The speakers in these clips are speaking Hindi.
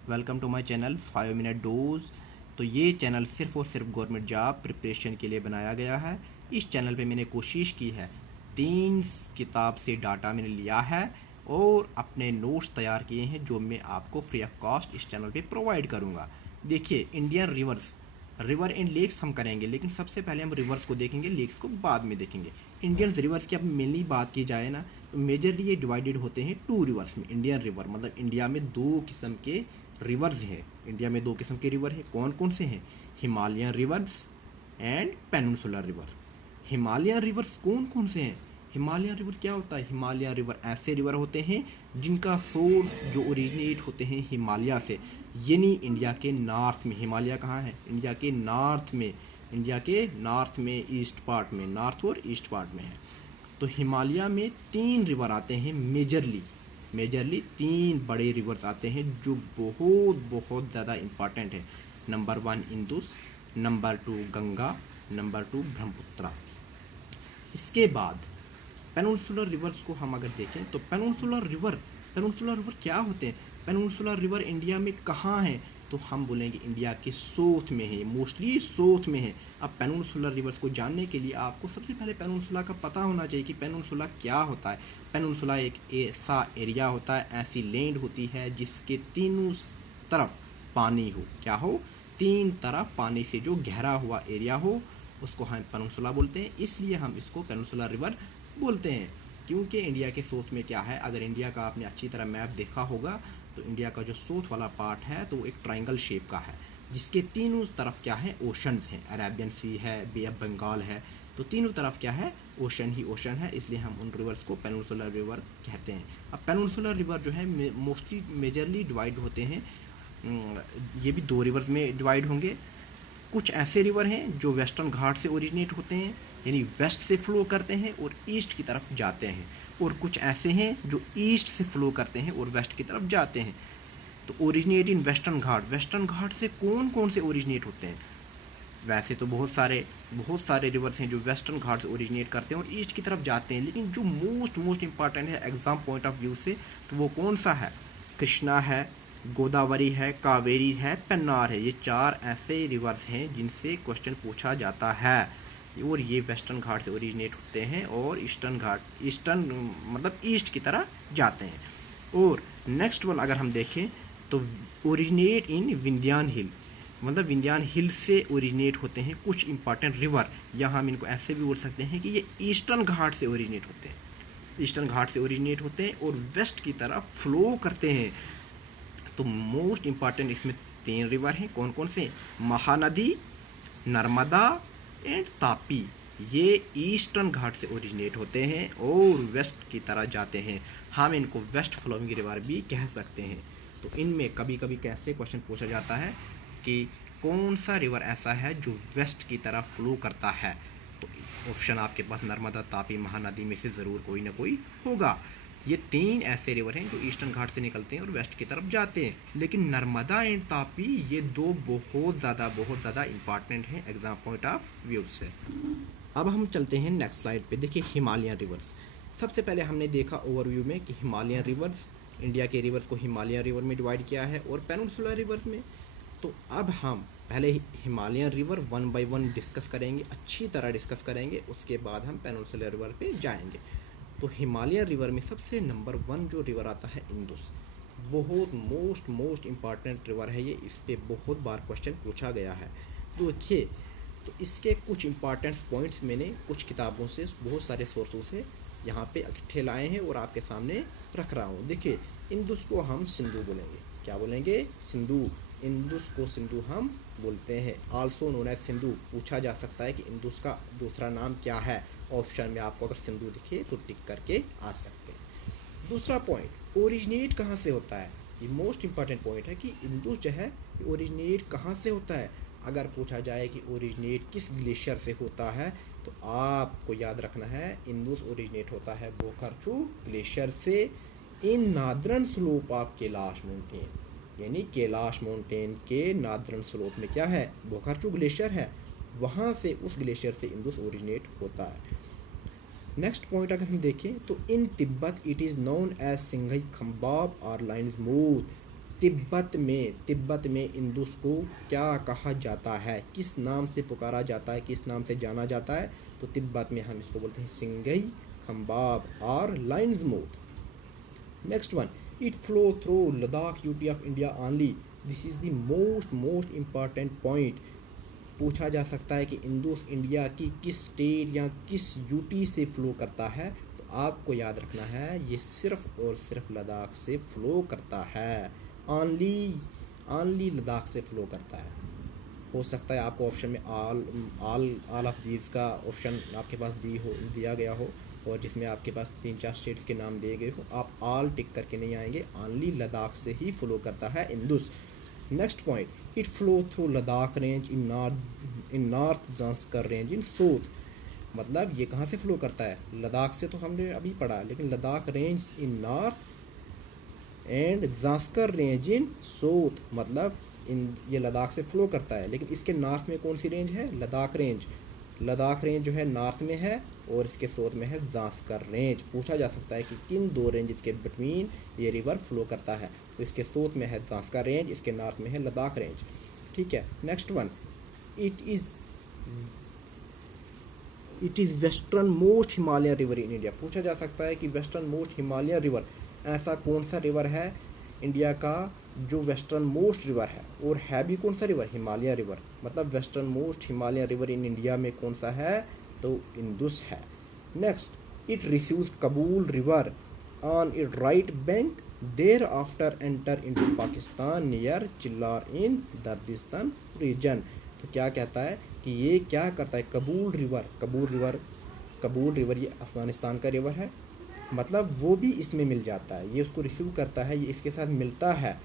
Welcome to my channel 5 minute dose. तो ये चैनल सिर्फ और सिर्फ गवर्नमेंट जॉब प्रिपरेशन के लिए बनाया गया है। इस चैनल पे मैंने कोशिश की है 3 किताब से डाटा मैंने लिया है और अपने नोट्स तैयार किए हैं जो मैं आपको फ्री ऑफ कॉस्ट इस चैनल पे प्रोवाइड करूँगा। देखिए, इंडियन रिवर एंड लेक्स हम करेंगे, लेकिन सबसे पहले हम रिवर्स को देखेंगे, लेक्स को बाद में देखेंगे। इंडियन रिवर्स की अब मेनली बात की जाए ना, तो मेजरली ये डिवाइडेड होते हैं 2 रिवर्स में। इंडियन रिवर मतलब इंडिया में 2 किस्म के रिवर्स हैं। इंडिया में 2 किस्म के रिवर हैं। कौन कौन से हैं? Himalayan reverse and peninsular river. Himalayan reverse कौन कौन से हैं? हिमालयन रिवर क्या होता है? हिमालयन रिवर ऐसे रिवर होते हैं जिनका सोर्स जो ओरिजिनेट होते हैं हिमालय से, यानी इंडिया के नॉर्थ में। हिमालय कहाँ है? इंडिया के नॉर्थ में। इंडिया के नॉर्थ में, ईस्ट पार्ट में, नॉर्थ और ईस्ट पार्ट में है। तो हिमालय में 3 रिवर आते हैं मेजरली 3 बड़े रिवर्स आते हैं जो बहुत बहुत ज़्यादा इम्पॉर्टेंट है। Number 1 Indus, number 2 Ganga, number 2 Brahmaputra. इसके बाद पेनिनसुलर रिवर्स को हम अगर देखें तो पेनिनसुलर रिवर क्या होते हैं? पेनिनसुलर रिवर इंडिया में कहाँ है? तो हम बोलेंगे इंडिया के साउथ में है, मोस्टली साउथ में है। अब पेनिनसुलर रिवर्स को जानने के लिए आपको सबसे पहले पेनिनसुला का पता होना चाहिए कि पेनिनसुला क्या होता है। पेनिनसुला एक ऐसा एरिया होता है, ऐसी लैंड होती है जिसके तीनों तरफ पानी हो। क्या हो? 3 तरफ पानी से जो घेरा हुआ एरिया हो उसको हम पेनिनसुला बोलते हैं। इसलिए हम इसको पेनिनसुलर रिवर बोलते हैं, क्योंकि इंडिया के साउथ में क्या है, अगर इंडिया का आपने अच्छी तरह मैप देखा होगा तो इंडिया का जो साउथ वाला पार्ट है तो वो एक ट्रायंगल शेप का है जिसके तीनों तरफ क्या है? ओशंस हैं। अरेबियन सी है, बे ऑफ बंगाल है, तो तीनों तरफ क्या है? ओशन ही ओशन है। इसलिए हम उन रिवर्स को पेनिनसुलर रिवर कहते हैं। अब पेनिनसुलर रिवर जो है मोस्टली मेजरली डिवाइड होते हैं, ये भी 2 रिवर्स में डिवाइड होंगे। कुछ ऐसे रिवर हैं जो वेस्टर्न घाट से ओरिजिनेट होते हैं, यानी वेस्ट से फ्लो करते हैं और ईस्ट की तरफ जाते हैं, और कुछ ऐसे हैं जो ईस्ट से फ्लो करते हैं और वेस्ट की तरफ जाते हैं। तो ओरिजिनेट इन वेस्टर्न घाट से कौन कौन से ओरिजिनेट होते हैं? वैसे तो बहुत सारे रिवर्स हैं जो वेस्टर्न घाट से ओरिजिनेट करते हैं और ईस्ट की तरफ जाते हैं, लेकिन जो मोस्ट इंपॉर्टेंट है एग्जाम पॉइंट ऑफ व्यू से, तो वो कौन सा है? कृष्णा है, गोदावरी है, कावेरी है, पेन्नार है। ये 4 ऐसे रिवर्स हैं जिनसे क्वेश्चन पूछा जाता है, और ये वेस्टर्न घाट से ओरिजिनेट होते हैं और ईस्टर्न मतलब ईस्ट की तरह जाते हैं। और नेक्स्ट वन अगर हम देखें तो ओरिजिनेट इन विंध्यान हिल, मतलब विंध्यान हिल से ओरिजिनेट होते हैं कुछ इंपॉर्टेंट रिवर, या हम इनको ऐसे भी बोल सकते हैं कि ये ईस्टर्न घाट से ओरिजिनेट होते हैं। ईस्टर्न घाट से ओरिजिनेट होते हैं और वेस्ट की तरफ फ्लो करते हैं। तो मोस्ट इंपॉर्टेंट इसमें 3 रिवर हैं। कौन कौन से? महानदी, नर्मदा एंड तापी। ये ईस्टर्न घाट से ओरिजिनेट होते हैं और वेस्ट की तरह जाते हैं। हम इनको वेस्ट फ्लोइंग रिवर भी कह सकते हैं। तो इनमें कभी कभी कैसे क्वेश्चन पूछा जाता है कि कौन सा रिवर ऐसा है जो वेस्ट की तरफ फ्लो करता है? तो ऑप्शन आपके पास नर्मदा, तापी, महानदी में से ज़रूर कोई ना कोई होगा। ये 3 ऐसे रिवर हैं जो ईस्टर्न घाट से निकलते हैं और वेस्ट की तरफ जाते हैं, लेकिन नर्मदा एंड तापी ये 2 बहुत ज़्यादा इंपॉर्टेंट हैं एग्जाम पॉइंट ऑफ व्यू से। अब हम चलते हैं नेक्स्ट स्लाइड पे। देखिए, हिमालयन रिवर्स। सबसे पहले हमने देखा ओवरव्यू में कि हिमालयन रिवर्स, इंडिया के रिवर्स को हिमालयन रिवर में डिवाइड किया है और पेनिनसुलर रिवर्स में। तो अब हम पहले हिमालयन रिवर 1 बाय 1 डिस्कस करेंगे, अच्छी तरह डिस्कस करेंगे, उसके बाद हम पेनिनसुलर रिवर पे जाएंगे। तो हिमालयन रिवर में सबसे नंबर 1 जो रिवर आता है इंदुस। बहुत मोस्ट इम्पॉर्टेंट रिवर है ये, इस पर बहुत बार क्वेश्चन पूछा गया है। तो देखिए, तो इसके कुछ इंपॉर्टेंट पॉइंट्स मैंने कुछ किताबों से, बहुत सारे सोर्सों से यहाँ पे इकट्ठे लाए हैं और आपके सामने रख रहा हूँ। देखिए, इंदुस को हम सिंधु बोलेंगे। क्या बोलेंगे? सिंधु। इंदुस को सिंधु हम बोलते हैं। Also known as Sindhu. पूछा जा सकता है कि इंदुस का दूसरा नाम क्या है? ऑप्शन में आपको अगर सिंधु दिखे तो टिक करके आ सकते हैं। दूसरा पॉइंट, ओरिजिनेट कहाँ से होता है? ये मोस्ट इंपॉर्टेंट पॉइंट है कि इंदुस जो है ओरिजिनेट कहाँ से होता है। अगर पूछा जाए कि ओरिजिनेट किस ग्लेशियर से होता है, तो आपको याद रखना है इंदुस ओरिजिनेट होता है बोकार्चू ग्लेशियर से, in northern slope of Kailash mountain, यानी कैलाश माउंटेन के नादरन स्लोप में क्या है? बोकार्चू ग्लेशियर है, वहाँ से, उस ग्लेशियर से इंदुस ओरिजिनेट होता है। नेक्स्ट पॉइंट अगर हम देखें तो in Tibet it is known as Singi Khabab और लाइन स्मूथ। तिब्बत में इंदुस को क्या कहा जाता है, किस नाम से पुकारा जाता है, किस नाम से जाना जाता है? तो तिब्बत में हम इसको बोलते हैं सिंगई, खम्बाब और lines mouth. Next one, it flow through Ladakh UT of India only. This is the most important point. पूछा जा सकता है कि इंदुस इंडिया की किस स्टेट या किस यूटी से फ्लो करता है, तो आपको याद रखना है ये सिर्फ और सिर्फ लद्दाख से फ्लो करता है। ऑनली लद्दाख से फ्लो करता है। हो सकता है आपको ऑप्शन में ऑल ऑफ दीज का ऑप्शन आपके पास दिया गया हो, और जिसमें आपके पास 3-4 स्टेट्स के नाम दिए गए हो, आप ऑल टिक करके नहीं आएंगे। ऑनली लद्दाख से ही फ्लो करता है Indus. Next point, it flow through Ladakh range in north Zanskar range in south. मतलब ये कहाँ से फ्लो करता है? लद्दाख से तो हमने अभी पढ़ा, लेकिन Ladakh range in north and Zanskar range in south, मतलब ये लद्दाख से फ्लो करता है। लेकिन इसके नॉर्थ में कौन सी रेंज है? लद्दाख रेंज जो है नॉर्थ में है, और इसके साउथ में है ज़ांस्कर रेंज। पूछा जा सकता है कि किन दो रेंज के बिटवीन ये रिवर फ्लो करता है, तो इसके साउथ में है ज़ांस्कर रेंज, इसके नॉर्थ में है लद्दाख रेंज। ठीक है। Next one, it is western most Himalayan river in India. पूछा जा सकता है कि वेस्टर्न मोस्ट हिमालयन रिवर, ऐसा कौन सा रिवर है इंडिया का जो वेस्टर्न मोस्ट रिवर है, और है भी कौन सा रिवर? हिमालय रिवर। मतलब western most Himalayan river in India में कौन सा है? तो इंदुस है। Next, it receives Kabul river on it right bank, there after enter into Pakistan near Chilas in Dardistan region. तो क्या कहता है कि ये क्या करता है? कबूल रिवर ये अफ़गानिस्तान का रिवर है, मतलब वो भी इसमें मिल जाता है। ये उसको रिसीव करता है, ये इसके साथ मिलता है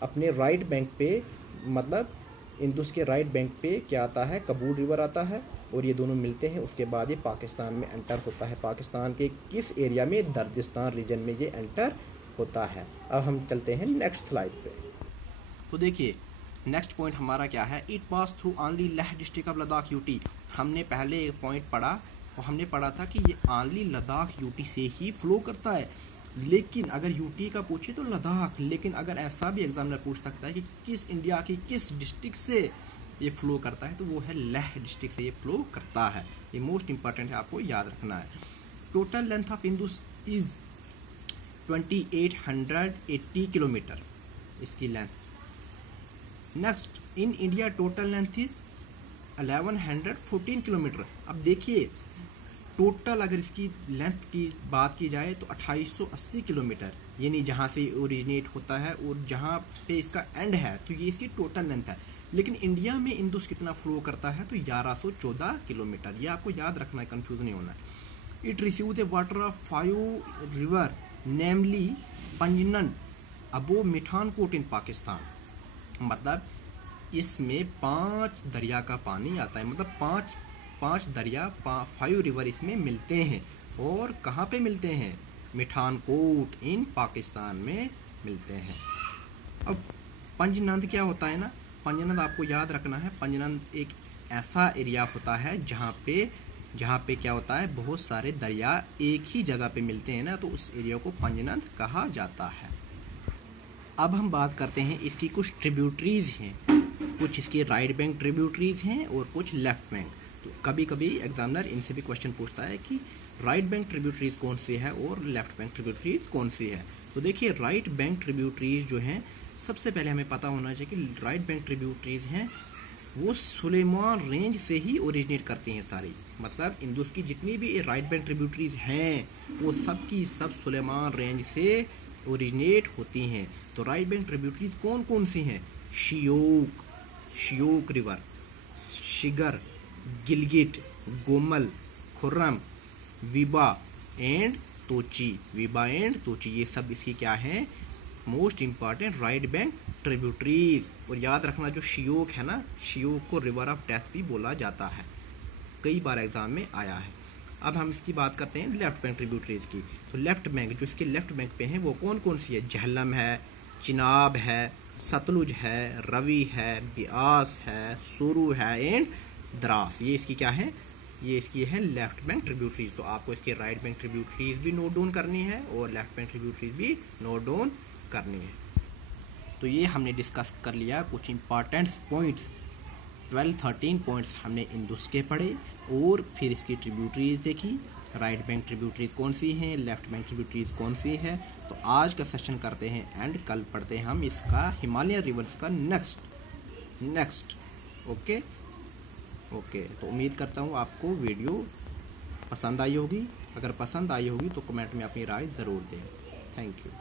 अपने राइट बैंक पे। मतलब इंदुस के राइट बैंक पे क्या आता है? कबूल रिवर आता है, और ये दोनों मिलते हैं। उसके बाद ये पाकिस्तान में एंटर होता है। पाकिस्तान के किस एरिया में? दर्दिस्तान रीजन में ये एंटर होता है। अब हम चलते हैं नेक्स्ट स्लाइड पे। तो देखिए नेक्स्ट पॉइंट हमारा क्या है? It pass through only Leh district of Ladakh UT. हमने पहले एक पॉइंट पढ़ा, और हमने पढ़ा था कि ये ओनली लद्दाख यूटी से ही फ्लो करता है। लेकिन अगर यूटी का पूछे तो लद्दाख, लेकिन अगर ऐसा भी एग्जामिनर पूछ सकता है कि किस इंडिया की किस डिस्ट्रिक्ट से ये फ्लो करता है, तो वो है लेह डिस्ट्रिक्ट से ये फ्लो करता है। ये मोस्ट इंपॉर्टेंट है, आपको याद रखना है। Total length of Indus is 2880 kilometre, इसकी length. Next, in India total length is 1114 kilometre. अब देखिए टोटल अगर इसकी लेंथ की बात की जाए तो 2880 किलोमीटर, यानी जहाँ से ओरिजिनेट होता है और जहाँ पे इसका एंड है, तो ये इसकी टोटल लेंथ है। लेकिन इंडिया में इंदुस कितना फ्लो करता है? तो 1114 किलोमीटर। ये आपको याद रखना है, कंफ्यूज नहीं होना है। It receives a water of 5 river namely Panjnad above Mithankot in Pakistan. मतलब इसमें 5 दरिया का पानी आता है, मतलब पाँच दरिया 5 रिवर इसमें मिलते हैं। और कहाँ पे मिलते हैं? मिठानकोट इन पाकिस्तान में मिलते हैं। अब पंजनंद क्या होता है ना? पंजनंद आपको याद रखना है, पंजनंद एक ऐसा एरिया होता है जहाँ पे क्या होता है? बहुत सारे दरिया एक ही जगह पे मिलते हैं ना, तो उस एरिया को पंजनंद कहा जाता है। अब हम बात करते हैं इसकी कुछ ट्रिब्यूटरीज हैं। कुछ इसकी राइट बैंक ट्रिब्यूटरीज हैं और कुछ लेफ्ट बैंक। तो कभी कभी एग्जामिनर इनसे भी क्वेश्चन पूछता है कि राइट बैंक ट्रिब्यूटरीज कौन सी है और लेफ्ट बैंक ट्रिब्यूटरीज कौन सी है। तो देखिए राइट बैंक ट्रिब्यूटरीज जो हैं, सबसे पहले हमें पता होना चाहिए कि राइट बैंक ट्रिब्यूटरीज हैं वो सुलेमान रेंज से ही ओरिजिनेट करती हैं सारी। मतलब इंदुस की जितनी भी राइट बैंक ट्रिब्यूटरीज हैं वो सब की सब सुलेमान रेंज से ओरिजिनेट होती हैं। तो राइट बैंक ट्रिब्यूटरीज कौन कौन सी हैं? शियोक रिवर, शिगर, गिलगिट, गोमल, खुर्रम, विबा एंड तोची। ये सब इसकी क्या है? Most important right bank tributaries. और याद रखना जो शियोक है ना, शियोक को रिवर ऑफ डेथ भी बोला जाता है, कई बार एग्जाम में आया है। अब हम इसकी बात करते हैं लेफ्ट बैंक ट्रिब्यूटरीज की। तो लेफ्ट बैंक जो इसके लेफ्ट बैंक पे हैं वो कौन कौन सी है? झेलम है, चिनाब है, सतलुज है, रवि है, ब्यास है, सुरु है एंड द्रास। ये इसकी क्या है? ये इसकी है लेफ्ट बैंक ट्रिब्यूटरीज। तो आपको इसके राइट बैंक ट्रिब्यूटरीज भी नोट डाउन करनी है और लेफ्ट बैंक ट्रिब्यूटरीज भी नोट डाउन करनी है। तो ये हमने डिस्कस कर लिया कुछ इंपॉर्टेंट पॉइंट्स। 12-13 पॉइंट्स हमने इंदुस के पढ़े और फिर इसकी ट्रिब्यूटरीज देखी, राइट बैंक ट्रिब्यूटरीज कौन सी हैं, लेफ्ट बैंक ट्रिब्यूटरीज कौन सी है। तो आज का सेशन करते हैं एंड कल पढ़ते हैं हम इसका हिमालयन रिवर्स का नेक्स्ट। ओके तो उम्मीद करता हूँ आपको वीडियो पसंद आई होगी। अगर पसंद आई होगी तो कमेंट में अपनी राय ज़रूर दें। Thank you.